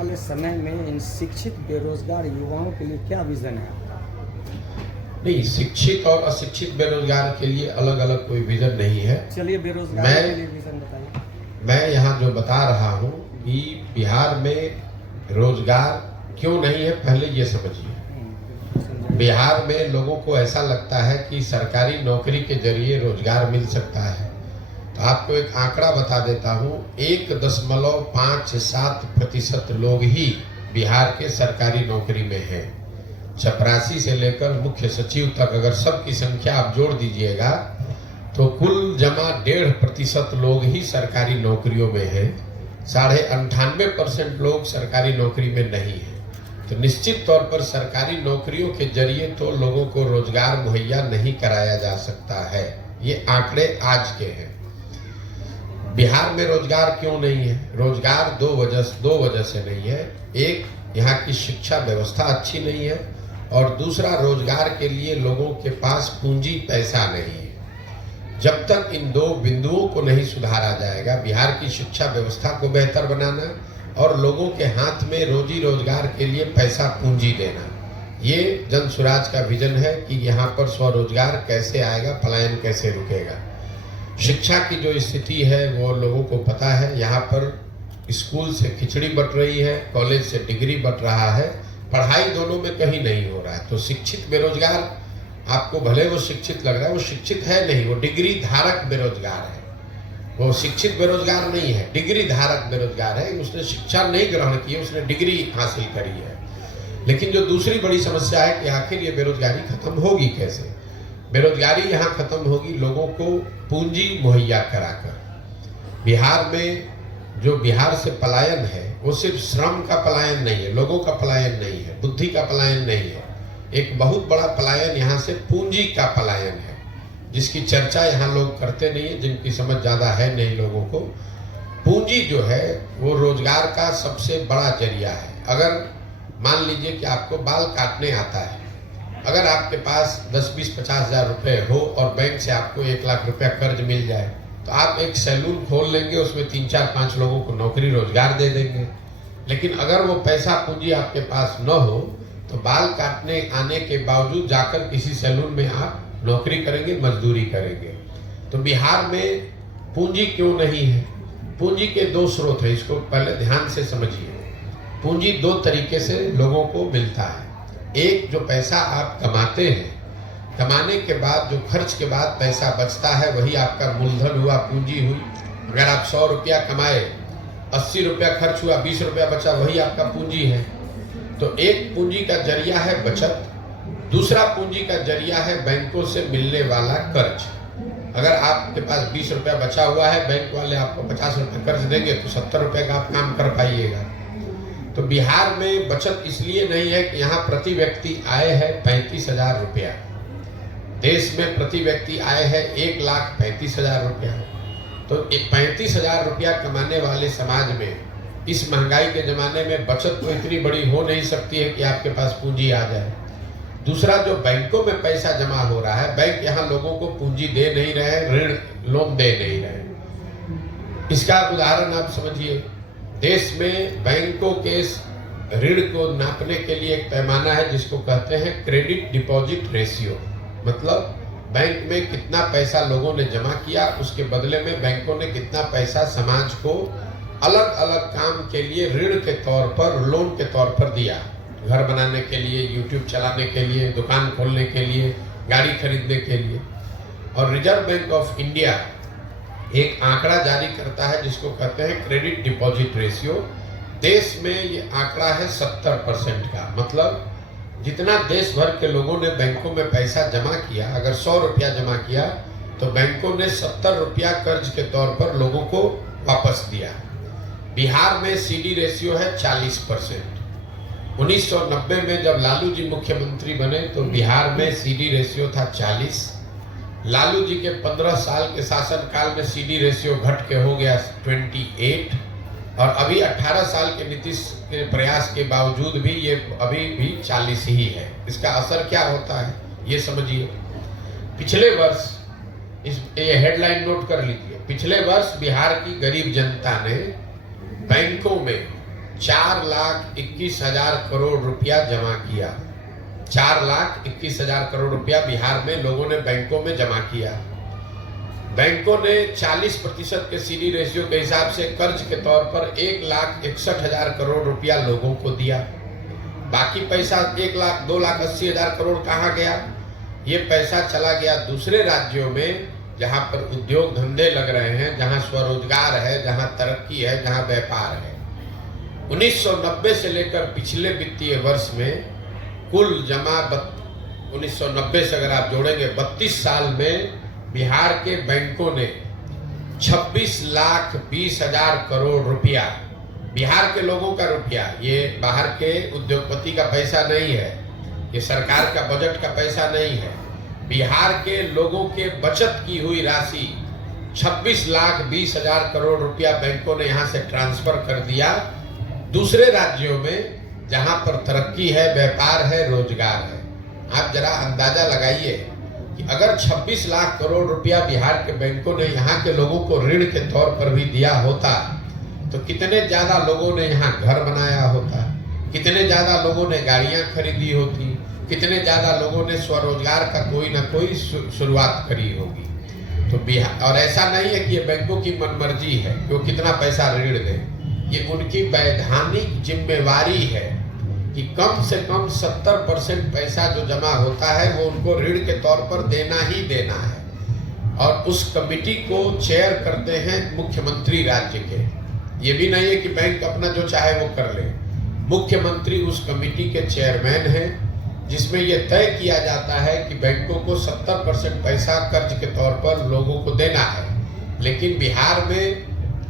वाले समय में इन शिक्षित बेरोजगार युवाओं के लिए क्या विजन है आपका? नहीं, शिक्षित और अशिक्षित बेरोजगार के लिए अलग अलग कोई विजन नहीं है। चलिए बेरोजगार के लिए विजन बताइए। मैं यहाँ जो बता रहा हूँ कि बिहार में रोजगार क्यों नहीं है, पहले ये समझिए। बिहार में लोगों को ऐसा लगता है कि सरकारी नौकरी के जरिए रोजगार मिल सकता है। तो आपको एक आंकड़ा बता देता हूँ, 1.57% लोग ही बिहार के सरकारी नौकरी में हैं। चपरासी से लेकर मुख्य सचिव तक अगर सबकी संख्या आप जोड़ दीजिएगा तो कुल जमा 1.5% लोग ही सरकारी नौकरियों में हैं। 98.5% लोग सरकारी नौकरी में नहीं हैं। तो निश्चित तौर पर सरकारी नौकरियों के जरिए तो लोगों को रोजगार मुहैया नहीं कराया जा सकता है। ये आंकड़े आज के हैं। बिहार में रोजगार क्यों नहीं है? रोजगार दो वजह से नहीं है। एक, यहाँ की शिक्षा व्यवस्था अच्छी नहीं है, और दूसरा, रोजगार के लिए लोगों के पास पूंजी पैसा नहीं है। जब तक इन दो बिंदुओं को नहीं सुधारा जाएगा, बिहार की शिक्षा व्यवस्था को बेहतर बनाना और लोगों के हाथ में रोजी रोजगार के लिए पैसा पूंजी देना, ये जन स्वराज का विजन है कि यहाँ पर स्वरोजगार कैसे आएगा, पलायन कैसे रुकेगा। शिक्षा की जो स्थिति है वो लोगों को पता है। यहाँ पर स्कूल से खिचड़ी बट रही है, कॉलेज से डिग्री बट रहा है, पढ़ाई दोनों में कहीं नहीं हो रहा है। तो शिक्षित बेरोजगार, आपको भले वो शिक्षित लग रहा है, वो शिक्षित है नहीं, वो डिग्री धारक बेरोजगार है। वो शिक्षित बेरोजगार नहीं है, डिग्री धारक बेरोजगार है। उसने शिक्षा नहीं ग्रहण की है, उसने डिग्री हासिल करी है। लेकिन जो दूसरी बड़ी समस्या है कि आखिर ये बेरोजगारी खत्म होगी कैसे? बेरोजगारी यहाँ खत्म होगी लोगों को पूंजी मुहैया कराकर। बिहार में जो बिहार से पलायन है वो सिर्फ श्रम का पलायन नहीं है, लोगों का पलायन नहीं है, बुद्धि का पलायन नहीं है। एक बहुत बड़ा पलायन यहाँ से पूंजी का पलायन है, जिसकी चर्चा यहाँ लोग करते नहीं है, जिनकी समझ ज्यादा है नहीं लोगों को। पूंजी जो है वो रोजगार का सबसे बड़ा जरिया है। अगर मान लीजिए कि आपको बाल काटने आता है, अगर आपके पास 10-20-50 हजार रुपए हो और बैंक से आपको 1 लाख रुपया कर्ज मिल जाए, तो आप एक सैलून खोल लेंगे, उसमें 3-4-5 लोगों को नौकरी रोजगार दे देंगे। लेकिन अगर वो पैसा पूंजी आपके पास न हो तो बाल काटने आने के बावजूद जाकर किसी सैलून में आप नौकरी करेंगे, मजदूरी करेंगे। तो बिहार में पूंजी क्यों नहीं है? पूंजी के 2 स्रोत है, इसको पहले ध्यान से समझिए। पूंजी 2 तरीके से लोगों को मिलता है। एक, जो पैसा आप कमाते हैं, कमाने के बाद जो खर्च के बाद पैसा बचता है वही आपका मूलधन हुआ, पूंजी हुई। अगर आप 100 रुपया कमाए, 80 रुपया खर्च हुआ, 20 रुपया बचा, वही आपका पूंजी है। तो एक पूंजी का जरिया है बचत, दूसरा पूंजी का जरिया है बैंकों से मिलने वाला कर्ज। अगर आपके पास 20 रुपया बचा हुआ है, बैंक वाले आपको 50 रुपये कर्ज देंगे तो 70 रुपये का आप काम कर पाइएगा। तो बिहार में बचत इसलिए नहीं है कि यहाँ प्रति व्यक्ति आय है 35,000 रुपया। देश में प्रति व्यक्ति आय है 1,35,000 रुपया। तो 35,000 रुपया कमाने वाले समाज में इस महंगाई के जमाने में बचत तो इतनी बड़ी हो नहीं सकती है कि आपके पास पूंजी आ जाए। दूसरा, जो बैंकों में पैसा जमा हो रहा है, बैंक यहाँ लोगों को पूंजी दे नहीं रहे, ऋण लोन दे नहीं रहे। इसका उदाहरण आप समझिए। देश में बैंकों के ऋण को नापने के लिए एक पैमाना है जिसको कहते हैं क्रेडिट डिपॉजिट रेशियो। मतलब बैंक में कितना पैसा लोगों ने जमा किया, उसके बदले में बैंकों ने कितना पैसा समाज को अलग अलग काम के लिए ऋण के तौर पर, लोन के तौर पर दिया। घर बनाने के लिए, यूट्यूब चलाने के लिए, दुकान खोलने के लिए, गाड़ी खरीदने के लिए। और रिजर्व बैंक ऑफ इंडिया एक आंकड़ा जारी करता है जिसको कहते हैं क्रेडिट डिपॉजिट रेशियो। देश में ये आंकड़ा है 70% का। मतलब जितना देश भर के लोगों ने बैंकों में पैसा जमा किया, अगर 100 रुपया जमा किया तो बैंकों ने 70 रुपया कर्ज के तौर पर लोगों को वापस दिया। बिहार में सीडी रेशियो है 40%। 1990 में जब लालू जी मुख्यमंत्री बने तो बिहार में सीडी रेशियो था 40। लालू जी के 15 साल के शासनकाल में सीडी रेशियो घट के हो गया 28। और अभी 18 साल के नीतीश के प्रयास के बावजूद भी ये अभी भी 40 ही है। इसका असर क्या होता है ये समझिए। पिछले वर्ष, ये हेडलाइन नोट कर लीजिए, पिछले वर्ष बिहार की गरीब जनता ने बैंकों में 4,21,000 करोड़ रुपया जमा किया। 4,21,000 करोड़ रुपया बिहार में लोगों ने बैंकों में जमा किया। बैंकों ने 40% के सीडी रेशियो के हिसाब से कर्ज के तौर पर 1,61,000 करोड़ रुपया लोगों को दिया। बाकी पैसा 1,02,80,000 करोड़ कहाँ गया? ये पैसा चला गया दूसरे राज्यों में जहां पर उद्योग धंधे लग रहे हैं, जहां स्वरोजगार है, जहां तरक्की है, जहां व्यापार है। 1990 से लेकर पिछले वित्तीय वर्ष में कुल जमा 1990 से अगर आप जोड़ेंगे 32 साल में बिहार के बैंकों ने 26,20,000 करोड़ रुपया, बिहार के लोगों का रुपया, ये बाहर के उद्योगपति का पैसा नहीं है, ये सरकार का बजट का पैसा नहीं है, बिहार के लोगों के बचत की हुई राशि 26,20,000 करोड़ रुपया बैंकों ने यहां से ट्रांसफर कर दिया दूसरे राज्यों में जहां पर तरक्की है, व्यापार है, रोजगार है। आप जरा अंदाजा लगाइए कि अगर 26 लाख करोड़ रुपया बिहार के बैंकों ने यहाँ के लोगों को ऋण के तौर पर भी दिया होता तो कितने ज्यादा लोगों ने यहाँ घर बनाया होता, कितने ज्यादा लोगों ने गाड़ियां खरीदी होती, कितने ज्यादा लोगों ने स्वरोजगार का कोई ना कोई शुरुआत करी होगी। तो बिहार, और ऐसा नहीं है कि ये बैंकों की मनमर्जी है कि वो कितना पैसा ऋण दे, ये उनकी वैधानिक जिम्मेवारी है कि कम से कम 70% पैसा जो जमा होता है वो उनको ऋण के तौर पर देना ही देना है। और उस कमिटी को चेयर करते हैं मुख्यमंत्री राज्य के। ये भी नहीं है कि बैंक अपना जो चाहे वो कर ले, मुख्यमंत्री उस कमिटी के चेयरमैन हैं, जिसमें यह तय किया जाता है कि बैंकों को 70% पैसा कर्ज के तौर पर लोगों को देना है। लेकिन बिहार में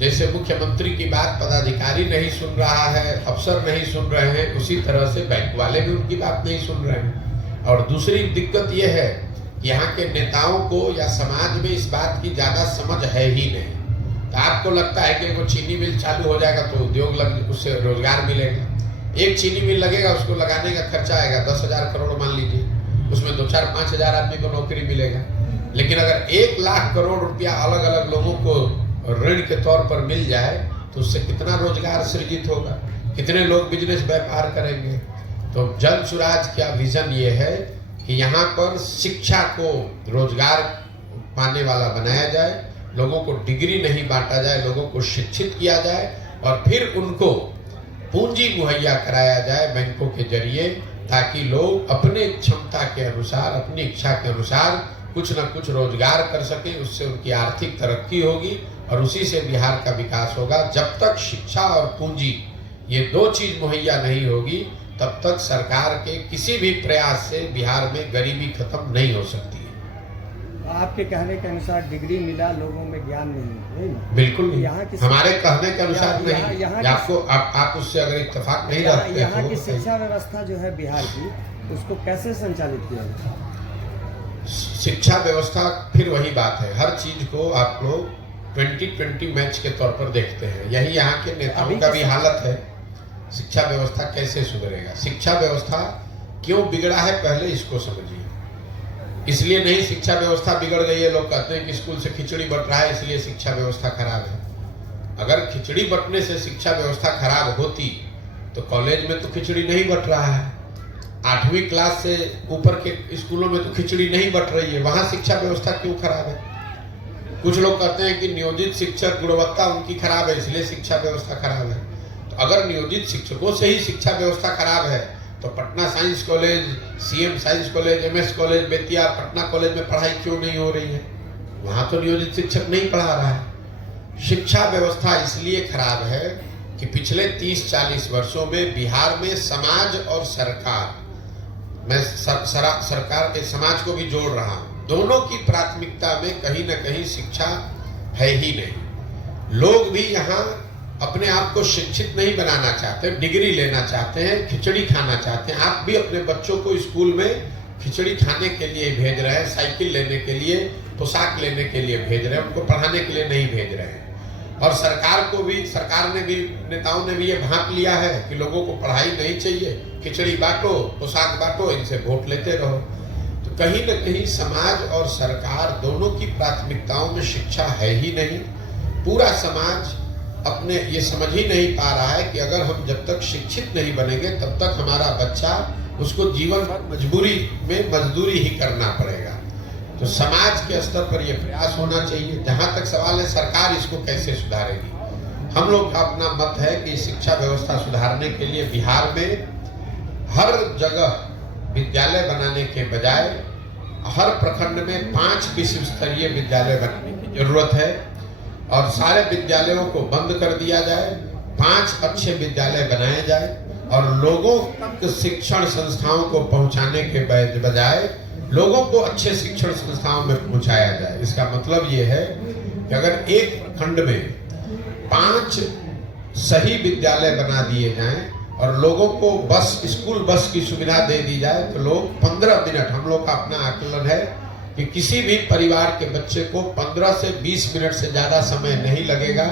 जैसे मुख्यमंत्री की बात पदाधिकारी नहीं सुन रहा है, अफसर नहीं सुन रहे हैं, उसी तरह से बैंक वाले भी उनकी बात नहीं सुन रहे हैं। और दूसरी दिक्कत यह है कि यहाँ के नेताओं को या समाज में इस बात की ज्यादा समझ है ही नहीं। तो आपको लगता है कि वो चीनी मिल चालू हो जाएगा तो उद्योग लग, उससे रोजगार मिलेगा। एक चीनी मिल लगेगा, उसको लगाने का खर्चा आएगा 10,000 करोड़ मान लीजिए, उसमें 2-4-5,000 आदमी को नौकरी मिलेगा। लेकिन अगर 1 लाख करोड़ रुपया अलग अलग लोगों को ऋण के तौर पर मिल जाए तो उससे कितना रोजगार सृजित होगा, कितने लोग बिजनेस व्यापार करेंगे। तो जन सुराज का विजन ये है कि यहाँ पर शिक्षा को रोजगार पाने वाला बनाया जाए, लोगों को डिग्री नहीं बांटा जाए, लोगों को शिक्षित किया जाए और फिर उनको पूंजी मुहैया कराया जाए बैंकों के जरिए, ताकि लोग अपने क्षमता के अनुसार, अपनी इच्छा के अनुसार कुछ न कुछ रोजगार कर सके। उससे उनकी आर्थिक तरक्की होगी और उसी से बिहार का विकास होगा। जब तक शिक्षा और पूंजी ये दो चीज मुहैया नहीं होगी तब तक सरकार के किसी भी प्रयास से बिहार में गरीबी खत्म नहीं हो सकती है। आपके कहने के अनुसार डिग्री मिला, लोगों में ज्ञान नहीं है? बिल्कुल नहीं, यहाँ की हमारे कहने के अनुसार नहीं। यहाँ आपको आप उससे अगर इत्तेफाक नहीं रखते यहाँ की शिक्षा व्यवस्था जो है बिहार की, उसको कैसे संचालित किया जाए? शिक्षा व्यवस्था फिर वही बात है, हर चीज को आप लोग 2020 मैच के तौर पर देखते हैं। यही यहाँ के नेताओं का भी हालत है। शिक्षा व्यवस्था कैसे सुधरेगा, शिक्षा व्यवस्था क्यों बिगड़ा है पहले इसको समझिए। इसलिए नहीं शिक्षा व्यवस्था बिगड़ गई है, लोग कहते हैं कि स्कूल से खिचड़ी बट रहा है इसलिए शिक्षा व्यवस्था खराब है। अगर खिचड़ी बटने से शिक्षा व्यवस्था खराब होती तो कॉलेज में तो खिचड़ी नहीं बट रहा है, 8वीं क्लास से ऊपर के स्कूलों में तो खिचड़ी नहीं बट रही है, वहां शिक्षा व्यवस्था क्यों खराब है? कुछ लोग कहते हैं कि नियोजित शिक्षक गुणवत्ता उनकी खराब है इसलिए शिक्षा व्यवस्था खराब है। तो अगर नियोजित शिक्षकों से ही शिक्षा व्यवस्था खराब है तो Patna science college, CM science college, MS college, Bettiah, Patna college में पढ़ाई क्यों नहीं हो रही है? वहां तो नियोजित शिक्षक नहीं पढ़ा रहा है। शिक्षा व्यवस्था इसलिए खराब है कि पिछले 30-40 वर्षों में बिहार में समाज और सरकार, मैं सरकार के समाज को भी जोड़ रहा हूं, दोनों की प्राथमिकता में कहीं ना कहीं शिक्षा है ही नहीं। लोग भी यहाँ अपने आप को शिक्षित नहीं बनाना चाहते, डिग्री लेना चाहते हैं, खिचड़ी खाना चाहते हैं। आप भी अपने बच्चों को स्कूल में खिचड़ी खाने के लिए भेज रहे हैं, साइकिल लेने के लिए, पोशाक लेने के लिए भेज रहे हैं, उनको पढ़ाने के लिए नहीं भेज रहे हैं। और सरकार को भी, सरकार ने भी, नेताओं ने भी ये भांप लिया है कि लोगों को पढ़ाई नहीं चाहिए, खिचड़ी बांटो, पोशाक बांटो, इनसे वोट लेते रहो। तो कहीं न कहीं समाज और सरकार दोनों की प्राथमिकताओं में शिक्षा है ही नहीं। पूरा समाज अपने ये समझ ही नहीं पा रहा है कि अगर हम जब तक शिक्षित नहीं बनेंगे तब तक हमारा बच्चा, उसको जीवन भर मजबूरी में मजदूरी ही करना पड़ेगा। तो समाज के स्तर पर यह प्रयास होना चाहिए। जहां तक सवाल है सरकार इसको कैसे सुधारेगी, हम लोग का अपना मत है कि शिक्षा व्यवस्था सुधारने के लिए बिहार में हर जगह विद्यालय बनाने के बजाय हर प्रखंड में 5 विश्व स्तरीय विद्यालय बनाने की जरूरत है और सारे विद्यालयों को बंद कर दिया जाए, 5 अच्छे विद्यालय बनाए जाए और लोगों तक शिक्षण संस्थाओं को पहुंचाने के बजाय लोगों को अच्छे शिक्षण संस्थाओं में पहुंचाया जाए। इसका मतलब ये है कि अगर एक प्रखंड में 5 सही विद्यालय बना दिए जाएं और लोगों को स्कूल बस की सुविधा दे दी जाए तो लोग 15 मिनट, हम लोग का अपना आकलन है कि किसी भी परिवार के बच्चे को 15 से 20 मिनट से ज्यादा समय नहीं लगेगा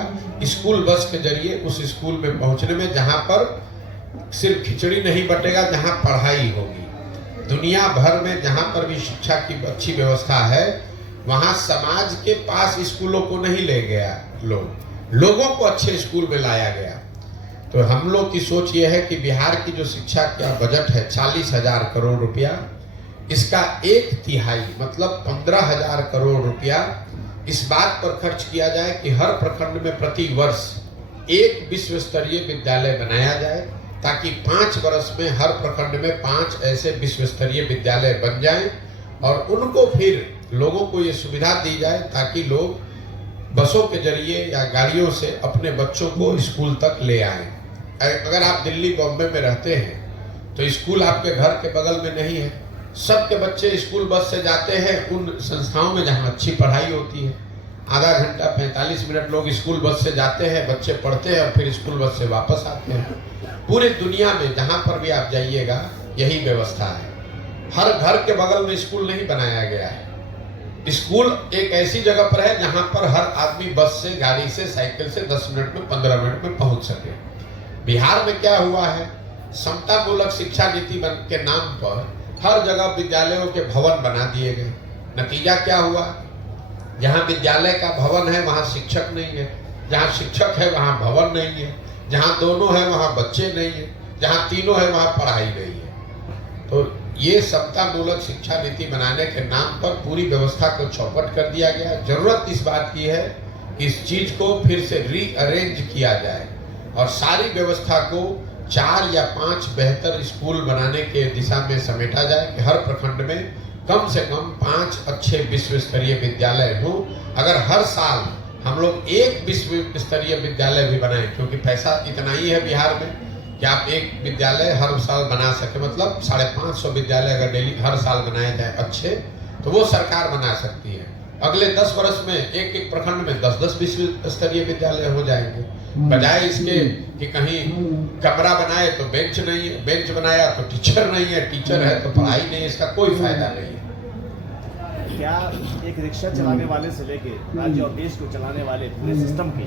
स्कूल बस के जरिए उस स्कूल में पहुंचने में, जहां पर सिर्फ खिचड़ी नहीं बटेगा, जहां पढ़ाई होगी। दुनिया भर में जहां पर भी शिक्षा की अच्छी व्यवस्था है वहां समाज के पास स्कूलों को नहीं ले गया, लोगों को अच्छे स्कूल में लाया गया। तो हम लोग की सोच ये है कि बिहार की जो शिक्षा का बजट है 40,000 करोड़ रुपया, इसका 1/3 मतलब 15,000 करोड़ रुपया इस बात पर खर्च किया जाए कि हर प्रखंड में प्रति वर्ष 1 विश्व स्तरीय विद्यालय बनाया जाए, ताकि 5 वर्ष में हर प्रखंड में 5 ऐसे विश्व स्तरीय विद्यालय बन जाएं और उनको फिर लोगों को ये सुविधा दी जाए ताकि लोग बसों के जरिए या गाड़ियों से अपने बच्चों को स्कूल तक ले आएं। अगर आप दिल्ली बॉम्बे में रहते हैं तो स्कूल आपके घर के बगल में नहीं है, सबके बच्चे स्कूल बस से जाते हैं उन संस्थाओं में जहां अच्छी पढ़ाई होती है। आधा घंटा 45 मिनट लोग स्कूल बस से जाते हैं, बच्चे पढ़ते हैं और फिर स्कूल बस से वापस आते हैं। पूरी दुनिया में जहां पर भी आप जाइएगा यही व्यवस्था है। हर घर के बगल में स्कूल नहीं बनाया गया है। स्कूल एक ऐसी जगह पर है जहां पर हर आदमी बस से, गाड़ी से, साइकिल से 10 मिनट में, 15 मिनट में पहुंच सके। बिहार में क्या हुआ है, समता मूलक शिक्षा नीति के नाम पर हर जगह विद्यालयों के भवन बना दिए गए। नतीजा क्या हुआ, जहां विद्यालय का भवन है वहां शिक्षक नहीं है, जहां शिक्षक है वहां भवन नहीं है, जहां दोनों है वहां बच्चे नहीं है, जहां तीनों है वहां पढ़ाई नहीं है। तो ये समता मूलक शिक्षा नीति बनाने के नाम पर पूरी व्यवस्था को चौपट कर दिया गया। जरूरत इस बात की है कि इस चीज को फिर से रीअरेंज किया जाए और सारी व्यवस्था को 4 या 5 बेहतर स्कूल बनाने के दिशा में समेटा जाए कि हर प्रखंड में कम से कम 5 अच्छे विश्व स्तरीय विद्यालय हो। अगर हर साल हम लोग 1 विश्व स्तरीय विद्यालय भी बनाएं, क्योंकि पैसा इतना ही है बिहार में कि आप एक विद्यालय हर साल बना सके, मतलब 550 विद्यालय अगर डेली हर साल बनाए जाए अच्छे, तो वो सरकार बना सकती है। अगले 10 वर्ष में एक प्रखंड में 10-10 विश्व स्तरीय विद्यालय हो जाएंगे, बजाय इसके कि कहीं कमरा बनाए तो बेंच नहीं है, बेंच बनाया तो टीचर नहीं है, टीचर है तो पढ़ाई नहीं है, इसका कोई फायदा नहीं है। क्या एक रिक्शा चलाने वाले से लेके राज्य और देश को चलाने वाले पूरे सिस्टम के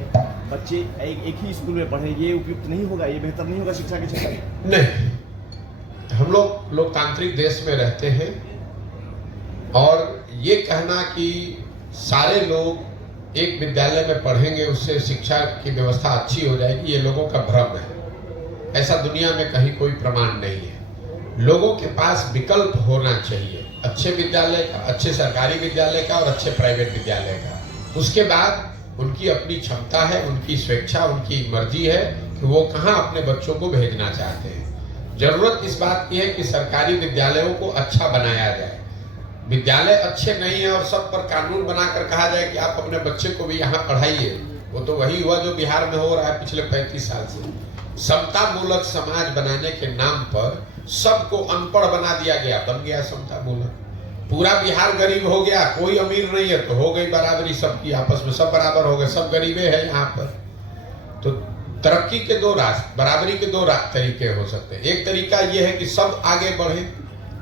बच्चे एक ही स्कूल में पढ़े, ये उपयुक्त नहीं होगा, ये बेहतर नहीं होगा शिक्षा के क्षेत्र में? नहीं, हम लोग लोकतांत्रिक देश में रहते हैं और ये कहना कि सारे लोग एक विद्यालय में पढ़ेंगे उससे शिक्षा की व्यवस्था अच्छी हो जाएगी, ये लोगों का भ्रम है। ऐसा दुनिया में कहीं कोई प्रमाण नहीं है। लोगों के पास विकल्प होना चाहिए, अच्छे विद्यालय का, अच्छे सरकारी विद्यालय का और अच्छे प्राइवेट विद्यालय का। उसके बाद उनकी अपनी क्षमता है, उनकी स्वेच्छा, उनकी मर्जी है कि वो कहाँ अपने बच्चों को भेजना चाहते हैं। जरूरत इस बात की है कि सरकारी विद्यालयों को अच्छा बनाया जाए। विद्यालय अच्छे नहीं है और सब पर कानून बनाकर कहा जाए कि आप अपने बच्चे को भी यहाँ पढ़ाइए, वो तो वही हुआ जो बिहार में हो रहा है पिछले 35 साल से। समता मूलक समाज बनाने के नाम पर सबको अनपढ़ बना दिया गया, बन गया समता मूलक। पूरा बिहार गरीब हो गया, कोई अमीर नहीं है तो हो गई बराबरी सबकी, आपस में सब बराबर हो गए, सब गरीबे हैं यहाँ पर। तो तरक्की के 2 रास्ते, बराबरी के 2 तरीके हो सकते हैं। एक तरीका यह है कि सब आगे बढ़े,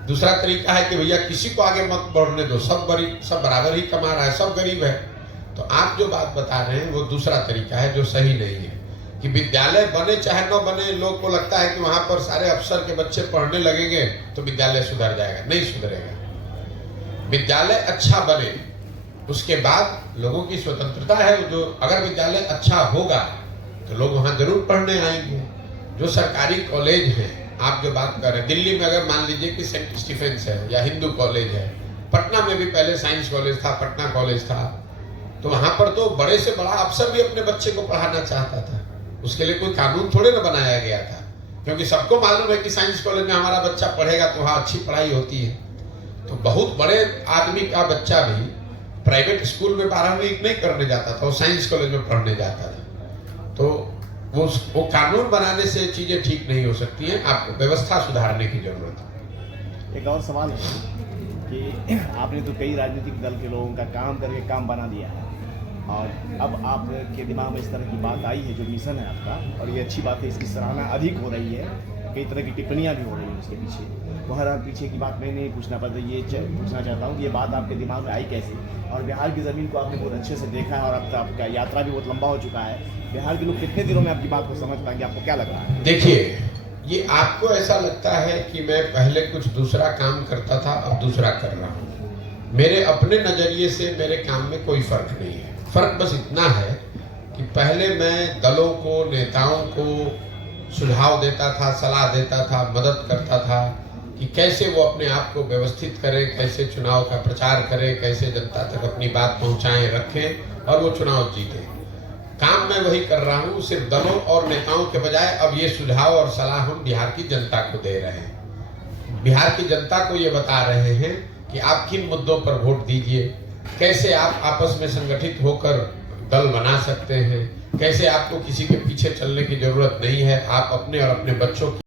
दूसरा तरीका है कि भैया किसी को आगे मत बढ़ने दो, सब बराबर ही कमा रहा है, सब गरीब है। तो आप जो बात बता रहे हैं वो दूसरा तरीका है जो सही नहीं है कि विद्यालय बने चाहे न बने, लोग को लगता है कि वहां पर सारे अफसर के बच्चे पढ़ने लगेंगे तो विद्यालय सुधर जाएगा। नहीं सुधरेगा। विद्यालय अच्छा बने, उसके बाद लोगों की स्वतंत्रता है। जो अगर विद्यालय अच्छा होगा तो लोग वहाँ जरूर पढ़ने आएंगे। जो सरकारी कॉलेज हैं, आप जो बात कर रहे हैं, दिल्ली में अगर मान लीजिए कि सेंट स्टीफेंस है या हिंदू कॉलेज है, पटना में भी पहले साइंस कॉलेज था, पटना कॉलेज था, तो वहां पर तो बड़े से बड़ा अफसर भी अपने बच्चे को पढ़ाना चाहता था। उसके लिए कोई कानून थोड़े ना बनाया गया था, क्योंकि सबको मालूम है कि साइंस कॉलेज में हमारा बच्चा पढ़ेगा तो वहाँ अच्छी पढ़ाई होती है। तो बहुत बड़े आदमी का बच्चा भी प्राइवेट स्कूल में 12वीं नहीं करने जाता था, वो साइंस कॉलेज में पढ़ने जाता था। तो वो कानून बनाने से चीजें ठीक नहीं हो सकती हैं, आपको व्यवस्था सुधारने की जरूरत है। एक और सवाल है कि आपने तो कई राजनीतिक दल के लोगों का काम करके काम बना दिया है, और अब आपके दिमाग में इस तरह की बात आई है, जो मिशन है आपका, और ये अच्छी बात है, इसकी सराहना अधिक हो रही है, कई तरह की टिप्पणियां भी हो रही हैं उसके पीछे। वो हर पीछे की बात मैं नहीं पूछना पड़ता, ये पूछना चाहता हूँ कि ये बात आपके दिमाग में आई कैसे, और बिहार की ज़मीन को आपने बहुत अच्छे से देखा है, और अब तो आपका यात्रा भी बहुत लंबा हो चुका है। बिहार के लोग कितने दिनों में आपकी बात को समझ पाएंगे, आपको क्या लग रहा है? देखिए, ये आपको ऐसा लगता है कि मैं पहले कुछ दूसरा काम करता था, अब दूसरा कर रहा हूँ। मेरे अपने नजरिए से मेरे काम में कोई फर्क नहीं है। फर्क बस इतना है कि पहले मैं दलों को, नेताओं को सुझाव देता था, सलाह देता था, मदद करता था कि कैसे वो अपने आप को व्यवस्थित करें, कैसे चुनाव का प्रचार करें, कैसे जनता तक अपनी बात पहुंचाएं, रखें और वो चुनाव जीतें। काम मैं वही कर रहा हूँ, सिर्फ दलों और नेताओं के बजाय अब ये सुझाव और सलाह हम बिहार की जनता को दे रहे हैं। बिहार की जनता को ये बता रहे हैं कि आप किन मुद्दों पर वोट दीजिए, कैसे आप आपस में संगठित होकर दल बना सकते हैं, कैसे आपको किसी के पीछे चलने की जरूरत नहीं है, आप अपने और अपने बच्चों की